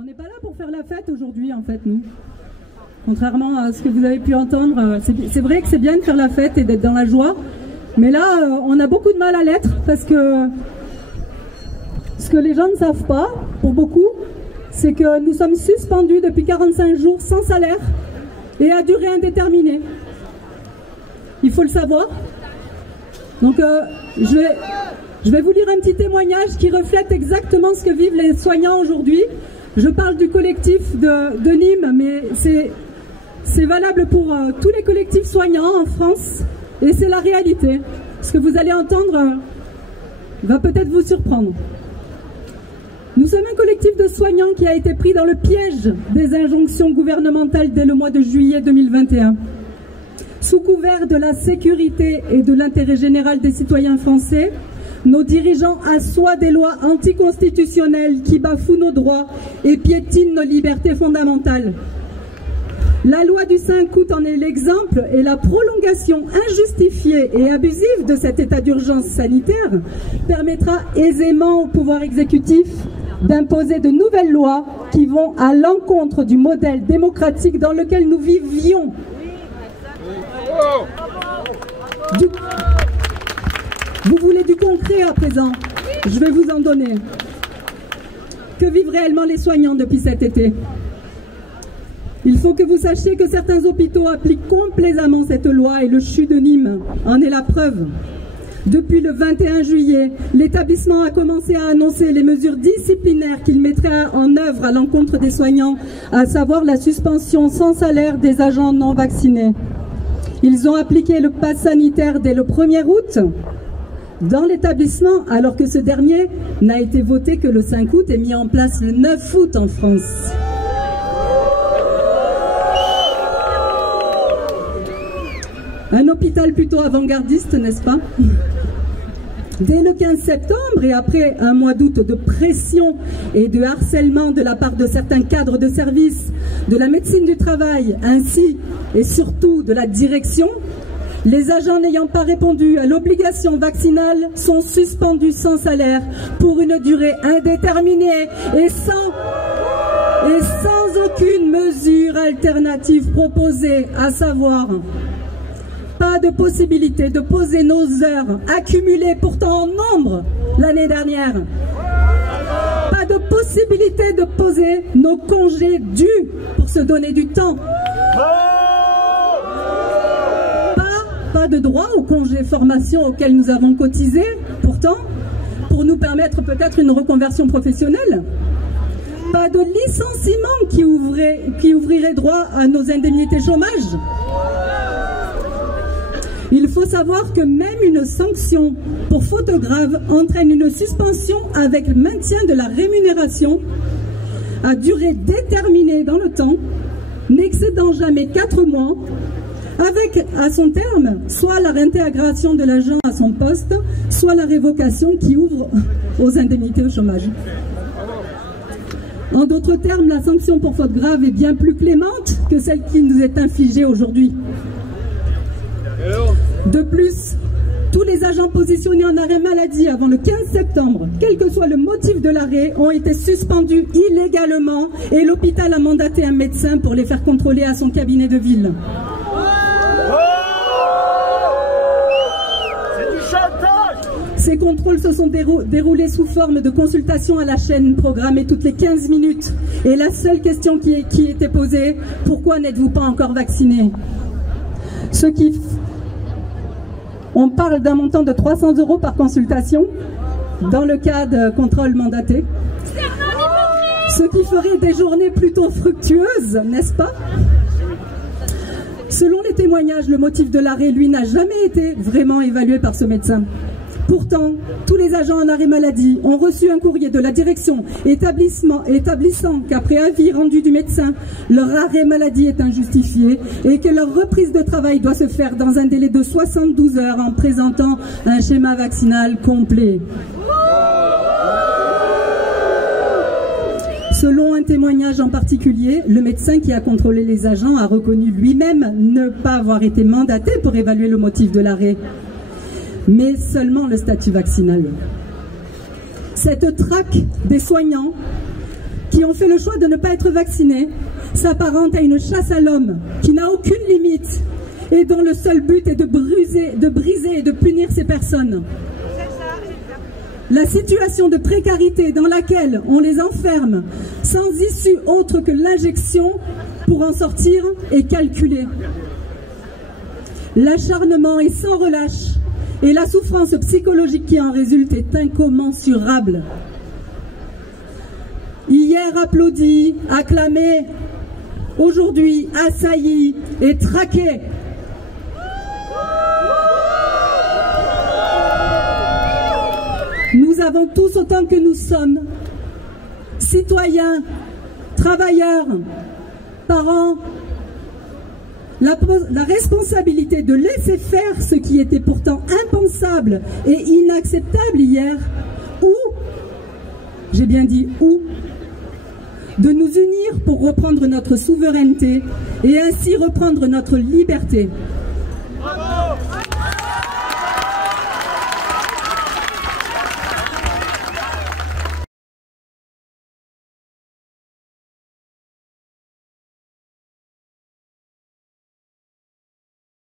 On n'est pas là pour faire la fête aujourd'hui, en fait, nous. Contrairement à ce que vous avez pu entendre, c'est vrai que c'est bien de faire la fête et d'être dans la joie, mais là, on a beaucoup de mal à l'être, parce que ce que les gens ne savent pas, pour beaucoup, c'est que nous sommes suspendus depuis 45 jours sans salaire et à durée indéterminée. Il faut le savoir. Donc, je vais vous lire un petit témoignage qui reflète exactement ce que vivent les soignants aujourd'hui. Je parle du collectif de Nîmes, mais c'est valable pour tous les collectifs soignants en France, et c'est la réalité. Ce que vous allez entendre va peut-être vous surprendre. Nous sommes un collectif de soignants qui a été pris dans le piège des injonctions gouvernementales dès le mois de juillet 2021. Sous couvert de la sécurité et de l'intérêt général des citoyens français, nos dirigeants assoient des lois anticonstitutionnelles qui bafouent nos droits et piétinent nos libertés fondamentales. La loi du 5 août en est l'exemple, et la prolongation injustifiée et abusive de cet état d'urgence sanitaire permettra aisément au pouvoir exécutif d'imposer de nouvelles lois qui vont à l'encontre du modèle démocratique dans lequel nous vivions. Vous voulez du concret à présent? Je vais vous en donner. Que vivent réellement les soignants depuis cet été? Il faut que vous sachiez que certains hôpitaux appliquent complaisamment cette loi, et le CHU de Nîmes en est la preuve. Depuis le 21 juillet, l'établissement a commencé à annoncer les mesures disciplinaires qu'il mettrait en œuvre à l'encontre des soignants, à savoir la suspension sans salaire des agents non vaccinés. Ils ont appliqué le pass sanitaire dès le 1er août dans l'établissement, alors que ce dernier n'a été voté que le 5 août et mis en place le 9 août en France. Un hôpital plutôt avant-gardiste, n'est-ce pas? Dès le 15 septembre, et après un mois d'août de pression et de harcèlement de la part de certains cadres de service, de la médecine du travail, ainsi et surtout de la direction, les agents n'ayant pas répondu à l'obligation vaccinale sont suspendus sans salaire pour une durée indéterminée et sans aucune mesure alternative proposée, à savoir pas de possibilité de poser nos heures accumulées pourtant en nombre l'année dernière. Pas de possibilité de poser nos congés dus pour se donner du temps. Pas de droit aux congés formation auxquels nous avons cotisé, pourtant, pour nous permettre peut-être une reconversion professionnelle. Pas de licenciement qui ouvrirait droit à nos indemnités chômage. Il faut savoir que même une sanction pour faute grave entraîne une suspension avec le maintien de la rémunération à durée déterminée dans le temps, n'excédant jamais 4 mois, avec à son terme soit la réintégration de l'agent à son poste, soit la révocation qui ouvre aux indemnités au chômage. En d'autres termes, la sanction pour faute grave est bien plus clémente que celle qui nous est infligée aujourd'hui. De plus, tous les agents positionnés en arrêt maladie avant le 15 septembre, quel que soit le motif de l'arrêt, ont été suspendus illégalement, et l'hôpital a mandaté un médecin pour les faire contrôler à son cabinet de ville. C'est du chantage! Ces contrôles se sont déroulés sous forme de consultation à la chaîne programmée toutes les 15 minutes. Et la seule question qui était posée, pourquoi n'êtes-vous pas encore vacciné? On parle d'un montant de 300 € par consultation dans le cas de contrôle mandaté. Ce qui ferait des journées plutôt fructueuses, n'est-ce pas? Selon les témoignages, le motif de l'arrêt, lui, n'a jamais été vraiment évalué par ce médecin. Pourtant, tous les agents en arrêt maladie ont reçu un courrier de la direction établissant qu'après avis rendu du médecin, leur arrêt maladie est injustifié et que leur reprise de travail doit se faire dans un délai de 72 heures en présentant un schéma vaccinal complet. Selon un témoignage en particulier, le médecin qui a contrôlé les agents a reconnu lui-même ne pas avoir été mandaté pour évaluer le motif de l'arrêt, mais seulement le statut vaccinal. Cette traque des soignants qui ont fait le choix de ne pas être vaccinés s'apparente à une chasse à l'homme qui n'a aucune limite et dont le seul but est de briser et de punir ces personnes. La situation de précarité dans laquelle on les enferme sans issue autre que l'injection pour en sortir est calculée. L'acharnement est sans relâche et la souffrance psychologique qui en résulte est incommensurable. Hier applaudi, acclamé, aujourd'hui assailli et traqué. Nous avons tous, autant que nous sommes, citoyens, travailleurs, parents, la responsabilité de laisser faire ce qui était pourtant impensable et inacceptable hier, ou, j'ai bien dit ou, de nous unir pour reprendre notre souveraineté et ainsi reprendre notre liberté.